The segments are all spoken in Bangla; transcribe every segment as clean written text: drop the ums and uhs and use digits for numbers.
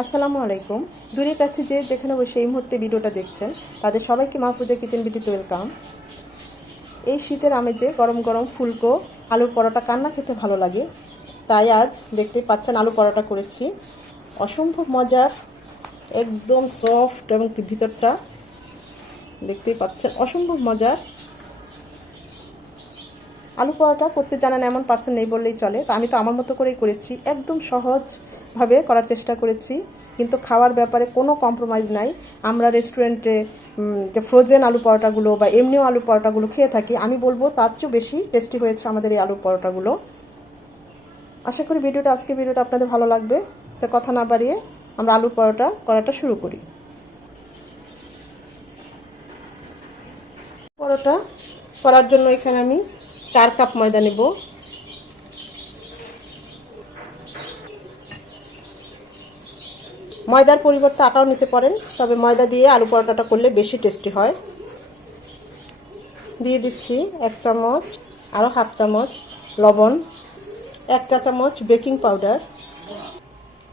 আসসালামু আলাইকুম। দূরের কাছে যে যেখানে বসে এই মুহূর্তে ভিডিওটা দেখছেন তাদের সবাইকে মাহফুজা কিচেন বিডিতে ওয়েলকাম। এই শীতের আমেজে গরম গরম ফুলকো আলুর পরোটা কান্না খেতে ভালো লাগে, তাই আজ দেখতেই পাচ্ছেন আলু পরোটা করেছি। অসম্ভব মজার, একদম সফট এবং ভিতরটা দেখতেই পাচ্ছেন অসম্ভব মজার। আলু পরোটা করতে জানেন এমন পার্সন নেই বললেই চলে। তো আমি তো আমার মতো করেই করেছি, একদম সহজভাবে করার চেষ্টা করেছি, কিন্তু খাওয়ার ব্যাপারে কোনো কম্প্রোমাইজ নাই। আমরা রেস্টুরেন্টে যে ফ্রোজেন আলু পরোটাগুলো বা এমনিও আলু পরোটাগুলো খেয়ে থাকি, আমি বলবো তার চেয়েও বেশি টেস্টি হয়েছে আমাদের এই আলু পরোটাগুলো। আশা করি আজকে ভিডিওটা আপনাদের ভালো লাগবে। তো কথা না বাড়িয়ে আমরা আলু পরোটা করাটা শুরু করি। পরোটা করার জন্য এখানে আমি 4 কাপ ময়দা নেব। ময়দার পরিবর্তে আটাও নিতে পারেন, তবে ময়দা দিয়ে আলু পরোটাটা করলে বেশি টেস্টি হয়। দিয়ে দিচ্ছি 1 চামচ, আরও হাফ চামচ লবণ, 1 চা চামচ বেকিং পাউডার,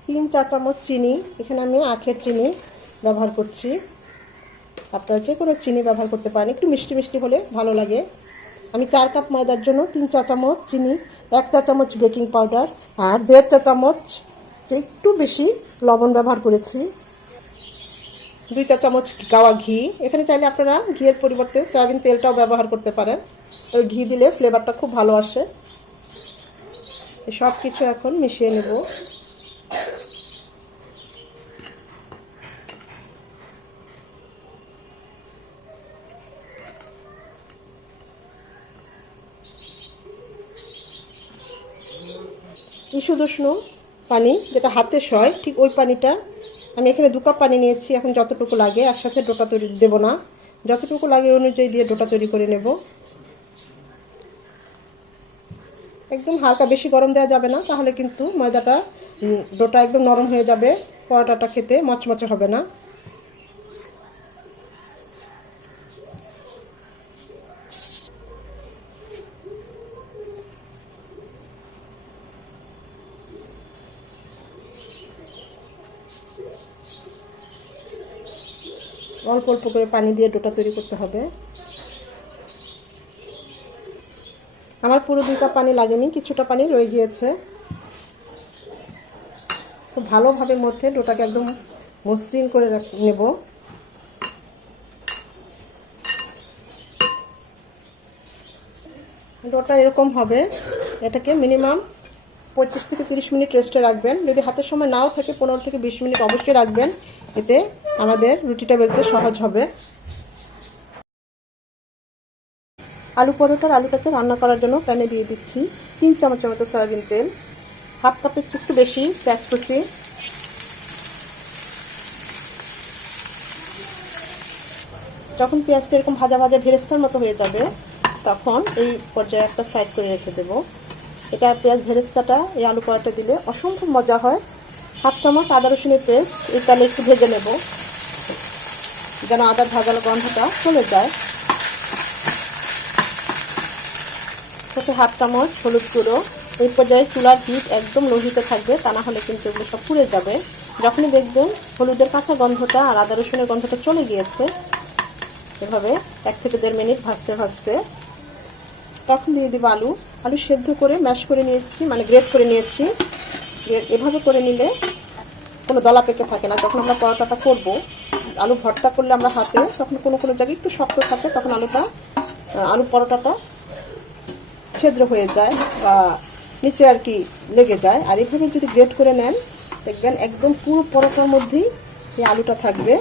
3 চা চামচ চিনি। এখানে আমি আখের চিনি ব্যবহার করছি, আপনারা যে কোনো চিনি ব্যবহার করতে পারেন, একটু মিষ্টি মিষ্টি হলে ভালো লাগে। আমি 4 কাপ ময়দার জন্য 3 চা চামচ চিনি, 1 চা চামচ বেকিং পাউডার আর 1.5 চা চামচ একটু বেশি লবণ ব্যবহার করেছি। 2 চা চামচ গাওয়া ঘি। এখানে চাইলে আপনারা ঘিয়ের পরিবর্তে সয়াবিন তেলটাও ব্যবহার করতে পারেন, ওই ঘি দিলে ফ্লেভারটা খুব ভালো আসে। সব কিছু এখন মিশিয়ে নেব। ঈষদুষ্ণ পানি, যেটা হাতে সয়, ঠিক ওই পানিটা আমি এখানে 2 কাপ পানি নিয়েছি। এখন যতটুকু লাগে, একসাথে ডোটা তৈরি দেবো না, যতটুকু লাগে অনুযায়ী দিয়ে ডোটা তৈরি করে নেব। একদম হালকা, বেশি গরম দেওয়া যাবে না, তাহলে কিন্তু ময়দাটা ডোটা একদম নরম হয়ে যাবে, পরোটাটা খেতে মচমচে হবে না। অল্প অল্প করে পানি দিয়ে ডোটা তৈরি করতে হবে। আমার পুরো 2 কাপ পানি লাগেনি, কিছুটা পানি রয়ে গিয়েছে। খুব ভালোভাবে মধ্যে ডোটাকে একদম মসৃণ করে নেব। ডোটা এরকম হবে, এটাকে মিনিমাম 25 থেকে 30 মিনিট রেস্টে রাখবেন। যদি হাতের সময় নাও থাকে 15 থেকে 20 মিনিট অবশ্যই রাখবেন, এতে আমাদের রুটিটা বেলতে সহজ হবে। আলু পরোটার আলুটাকে রান্না করার জন্য প্যানে দিয়ে দিচ্ছি 3 চামচের মতো সয়াবিন তেল, হাফ কাপের একটু বেশি পেঁয়াজ কুচি, যখন পেঁয়াজটা এরকম ভাজা ভাজা ভেরেস্তার মতো হয়ে যাবে, তখন এই পর্যায়ে একটা সাইড করে রেখে দেবো। এটা পেঁয়াজ ভেরেস্তাটা এই আলু পরোটা দিলে অসম্ভব মজা হয়। হাফ চামচ আদা রসুনের পেস্ট এই তেলে একটু ভেজে নেব, যেন আদার ভাজানো গন্ধটা চলে যায়। সাথে হাফ চামচ হলুদ গুঁড়ো। এই পর্যায়ে চুলার হিট একদম লো হিটে থাকবে, তা না হলে কিন্তু এগুলো সব পুড়ে যাবে। যখনই দেখবেন হলুদের কাঁচা গন্ধটা আর আদা রসুনের গন্ধটা চলে গিয়েছে, এভাবে 1 থেকে 1.5 মিনিট ভাজতে ভাজতে তখন দিয়ে দিব আলু। আলু সেদ্ধ করে ম্যাশ করে নিয়েছি, মানে গ্রেট করে নিয়েছি। এভাবে করে নিলে কোনো দলা পেকে থাকে না। যখন আমরা পরোটাটা করব, আলু ভর্তা করলে আমরা হাতে, তখন কোনো কোনো জায়গায় একটু শক্ত থাকে, তখন আলু পরোটাটা ছিদ্র হয়ে যায় বা নিচে আর কি লেগে যায়। আর এইভাবে যদি গ্রেট করে নেন, দেখবেন একদম পুরো পরোটার মধ্যেই এই আলুটা থাকবে।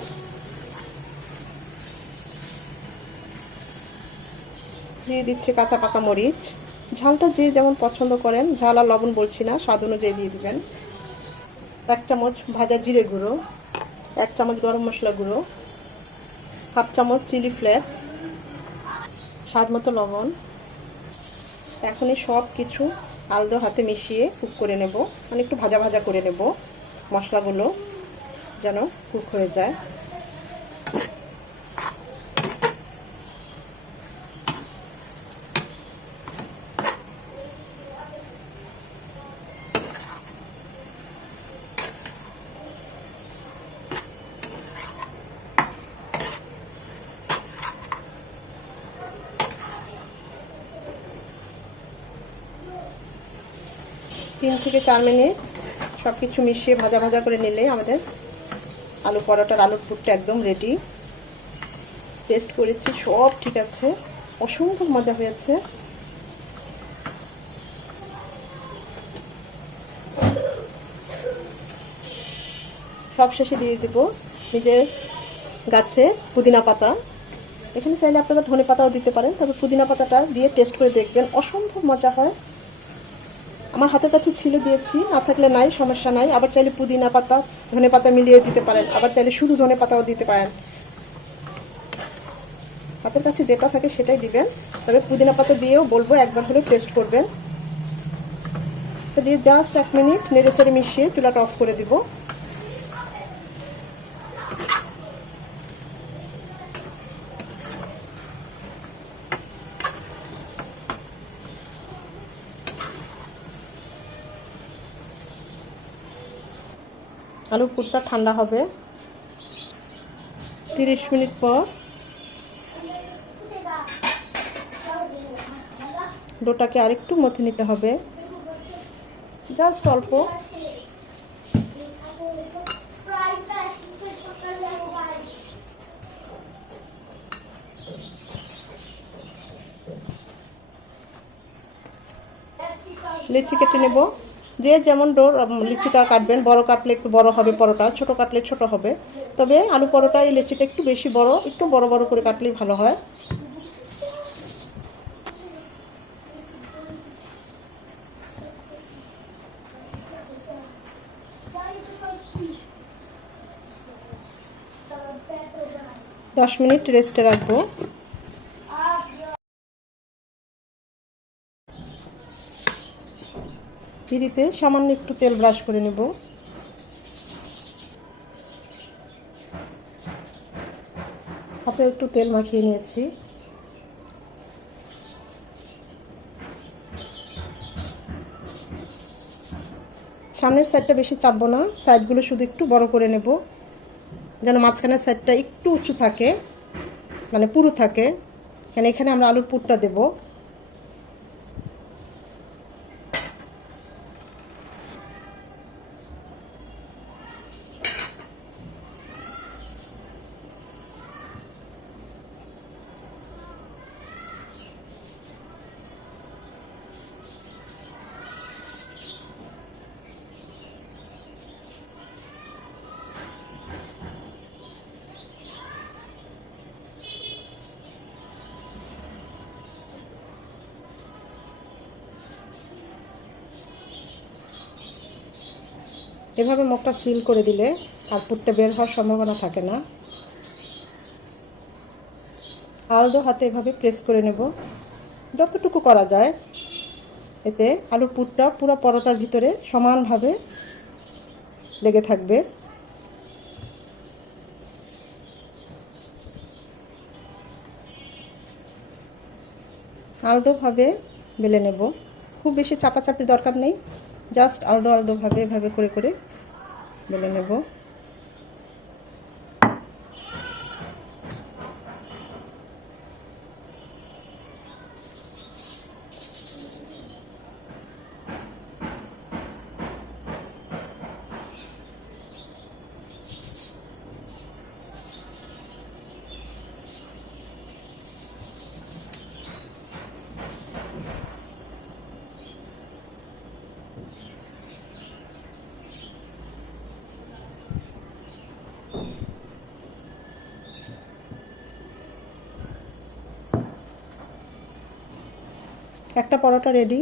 দিয়ে দিচ্ছি কাঁচা পাকা মরিচ। ঝালটা যে যেমন পছন্দ করেন, ঝাল আর লবণ বলছি না, স্বাদ অনুযায়ী দিয়ে দিবেন। 1 চামচ ভাজা জিরে গুঁড়ো, 1 চামচ গরম মশলা গুঁড়ো, হাফ চামচ চিলি ফ্লেক্স, স্বাদ মতো লবণ। এখনই সব কিছু আলতো হাতে মিশিয়ে কুক করে নেব, মানে একটু ভাজা ভাজা করে নেব, মশলাগুলো যেন কুক হয়ে যায়। 3 থেকে 4 মিনিট সব কিছু মিশিয়ে ভাজা ভাজা করে নিলে আমাদের আলু পরোটার আলুর পুরটা একদম রেডি। টেস্ট করেছি, সব ঠিক আছে, অসম্ভব মজা হয়েছে। সব শেষে দিয়ে দেব নিজের গাছে পুদিনা পাতা। এখানে চাইলে আপনারা ধনে পাতাও দিতে পারেন, তবে পুদিনা পাতাটা দিয়ে টেস্ট করে দেখবেন, অসম্ভব মজা হয়। আমার হাতের কাছে ছিল, দিয়েছি, না থাকলে নাই, সমস্যা নাই। আবার চাইলে পুদিনা পাতা ধনে পাতা মিলিয়ে দিতে পারেন, আবার চাইলে শুধু ধনে পাতাও দিতে পারেন। হাতের কাছে যেটা থাকে সেটাই দিবেন, তবে পুদিনা পাতা দিয়েও বলবো একবার হলে টেস্ট করবেন। তো দিয়ে জাস্ট 1 মিনিট নেড়েচেড়ে মিশিয়ে চুলাটা অফ করে দিব। আলুর পুরটা ঠান্ডা হবে। 30 মিনিট পর ডোটাকে আরেকটু মথে নিতে হবে, জাস্ট অল্প। লিচি কেটে নেব, যে যেমন ডোর লিচিটা কাটবেন, বড় কাটলে একটু বড় হবে পরোটা, ছোট কাটলে ছোট হবে। তবে আলু পরোটা এই লিচিটা একটু বেশি বড়, একটু বড় বড় করে কাটলেই ভালো হয়। দশ মিনিট রেস্টে রাখবো। পিঁড়িতে সামান্য একটু তেল ব্রাশ করে নেব। হাতে একটু তেল মাখিয়ে নিয়েছি। সামনের সাইডটা বেশি চাপবো না, সাইডগুলো শুধু একটু বড় করে নেব, যেন মাঝখানের সাইডটা একটু উঁচু থাকে, মানে পুরো থাকে। এখানে আমরা আলুর পুরটা দেব। এভাবে মুখটা সিল করে দিলে আর পুরটা বের হওয়ার সম্ভাবনা থাকে না। আলতো হাতে এভাবে প্রেস করে নেব যতটুকু করা যায়, এতে আলুর পুরটা পুরো পরোটার ভিতরে সমানভাবে লেগে থাকবে। আলতোভাবে বেলে নেব, খুব বেশি চাপাচাপির দরকার নেই, জাস্ট আলতো আলতোভাবে এভাবে করে করে বেলে নেব। একটা পরোটা রেডি।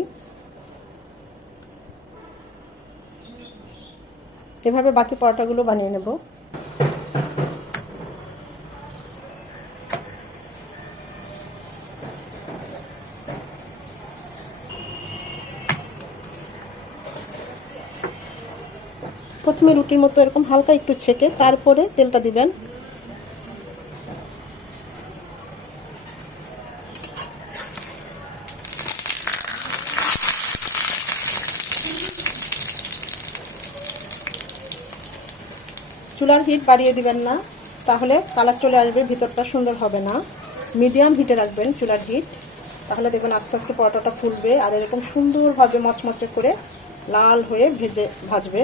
এভাবে বাকি পরোটাগুলো বানিয়ে নেব। প্রথমে রুটির মতো এরকম হালকা একটু ছেঁকে তারপরে তেলটা দিবেন। চুলার হিট বাড়িয়ে দিবেন না, তাহলে কালার চলে আসবে, ভিতরটা সুন্দর হবে না। মিডিয়াম হিটে রাখবেন চুলার হিট, তাহলে দেখবেন আস্তে আস্তে পরোটাটা ফুলবে আর এরকম সুন্দরভাবে মচমচে করে লাল হয়ে ভাজবে।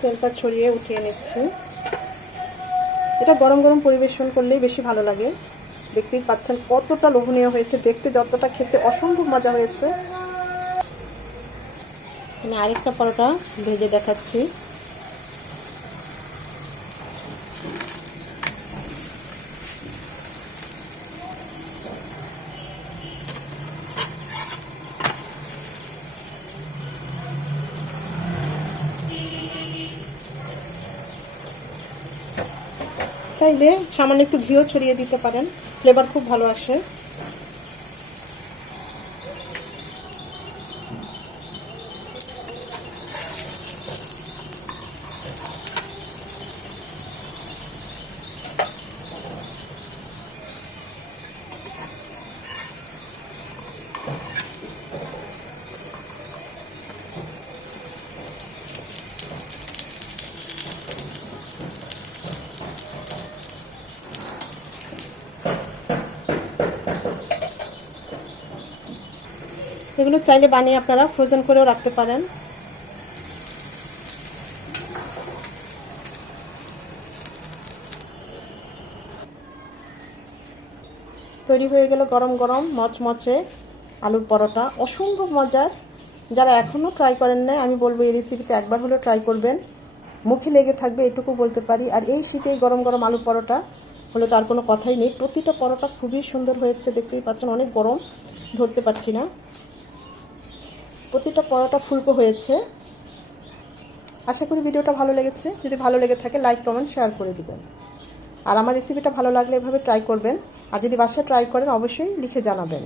তেলটা ছড়িয়ে উঠিয়ে নিচ্ছি। এটা গরম গরম পরিবেশন করলেই বেশি ভালো লাগে। দেখতেই পাচ্ছেন কতটা লোভনীয় হয়েছে, দেখতে যতটা খেতে অসম্ভব মজা হয়েছে। আমি আরেকটা পরোটা ভেজে দেখাচ্ছি। চাইলে সামান্য একটু ঘিও ছড়িয়ে দিতে পারেন, ফ্লেভার খুব ভালো আসে। এগুলো চাইলে বানিয়ে আপনারা ফ্রোজেন করেও রাখতে পারেন। তৈরি হয়ে গেল গরম গরম মচমচে আলুর পরোটা, অসম্ভব মজার। যারা এখনও ট্রাই করেন নাই, আমি বলবো এই রেসিপিতে একবার হলেও ট্রাই করবেন, মুখে লেগে থাকবে এটুকু বলতে পারি। আর এই শীতে গরম গরম আলু পরোটা হলে তো আর কোনো কথাই নেই। প্রতিটা পরোটা খুবই সুন্দর হয়েছে, দেখতেই পাচ্ছেন অনেক গরম, ধরতে পারছি না। প্রতিটা পরোটা ফুলকো হয়েছে। আশা করি ভিডিওটা ভালো লেগেছে। যদি ভালো লেগে থাকে লাইক কমেন্ট শেয়ার করে দিবেন। আর আমার রেসিপিটা ভালো লাগলে এভাবে ট্রাই করবেন। আর যদি বাসায় ট্রাই করেন অবশ্যই লিখে জানাবেন।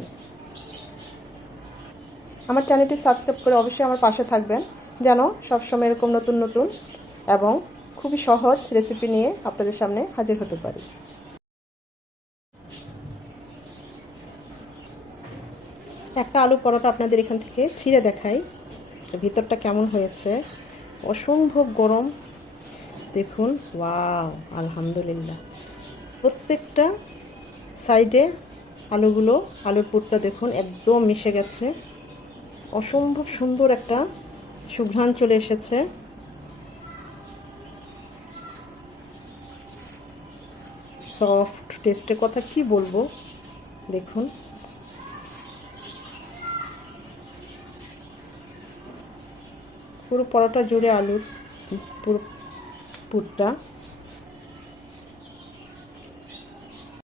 আমার চ্যানেলটি সাবস্ক্রাইব করে অবশ্যই আমার পাশে থাকবেন, যেন সবসময় এরকম নতুন নতুন এবং খুবই সহজ রেসিপি নিয়ে আপনাদের সামনে হাজির হতে পারি। একটা আলু পরোটা আপনাদের এখান থেকে ছিঁড়ে দেখাই, ভিতরটা কেমন হয়েছে। অসম্ভব গরম, দেখুন। ওয়াও, আলহামদুলিল্লাহ। প্রত্যেকটা সাইডে আলুর পুরটা দেখুন একদম মিশে গেছে। অসম্ভব সুন্দর একটা সুঘ্রাণ চলে এসেছে। সফট, টেস্টের কথা কি বলবো, দেখুন। পুরো পরোটা জুড়ে আলুর পুরো পুরটা।